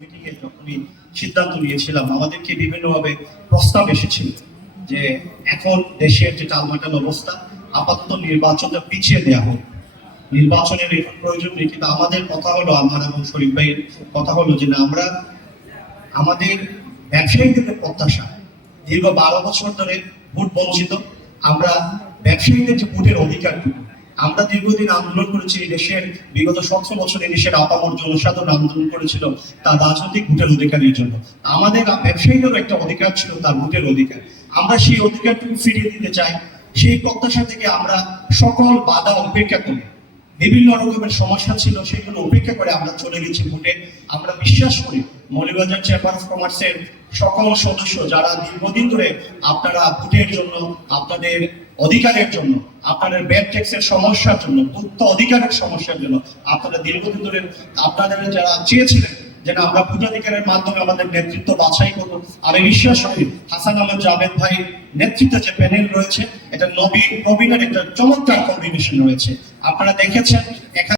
মিটিংয়ে যখনই সিদ্ধান্ত নিয়েছিলাম, আমাদেরকে বিভিন্নভাবে প্রস্তাব এসেছিল যে এখন দেশের যে টালমাটাল অবস্থা, আপাতত নির্বাচনটা পিছিয়ে দেওয়া হোক। নির্বাচনের প্রয়োজন নেই, কিন্তু আমাদের কথা হলো, আমার এবং শরীফ ভাইয়ের কথা হলো যে না, আমরা আমাদের ব্যবসায়ীদের প্রত্যাশা, দীর্ঘ বারো বছর ধরে ভোট বঞ্চিত, আমরা ব্যবসায়ীদের যে ভোটের অধিকারটুকু আমরা দীর্ঘদিন আন্দোলন করেছি এই দেশের, বিগত সতেরো বছর এই দেশের আপামর জনসাধারণ আন্দোলন করেছিল তার রাজনৈতিক ভোটের অধিকারের জন্য। আমাদের ব্যবসায়ীদেরও একটা অধিকার ছিল তার ভোটের অধিকার। আমরা সেই অধিকারটুকু ফিরিয়ে দিতে চাই। সেই প্রত্যাশা থেকে আমরা সকল বাধা অপেক্ষা করি। বিভিন্ন রকমের সমস্যা ছিল, সেগুলো উপেক্ষা করে আমরা চলে গেছি ভোটে। আমরা বিশ্বাস করি মৌলিবাজার চেম্বার অফ কমার্সের সকল সদস্য যারা দীর্ঘদিন ধরে আপনারা ভোটের জন্য, আপনাদের অধিকারের জন্য, আপনাদের ব্যাড ট্যাক্সের সমস্যার জন্য ভুক্ত অধিকারের সমস্যার জন্য, আপনারা দীর্ঘদিন ধরে আপনাদের যারা চেয়েছিলেন যে না, আমরা ভোটাধিকারের মাধ্যমে আমাদের নেতৃত্ব বাছাই করব, আমি বিশ্বাস করি হাসান আহমদ জাভেদ ভাই নেতৃত্বে যে প্যানেল রয়েছে, এটা নবীন নবীনের একটা চমৎকার কম্বিনেশন রয়েছে। আপনারা দেখেছেন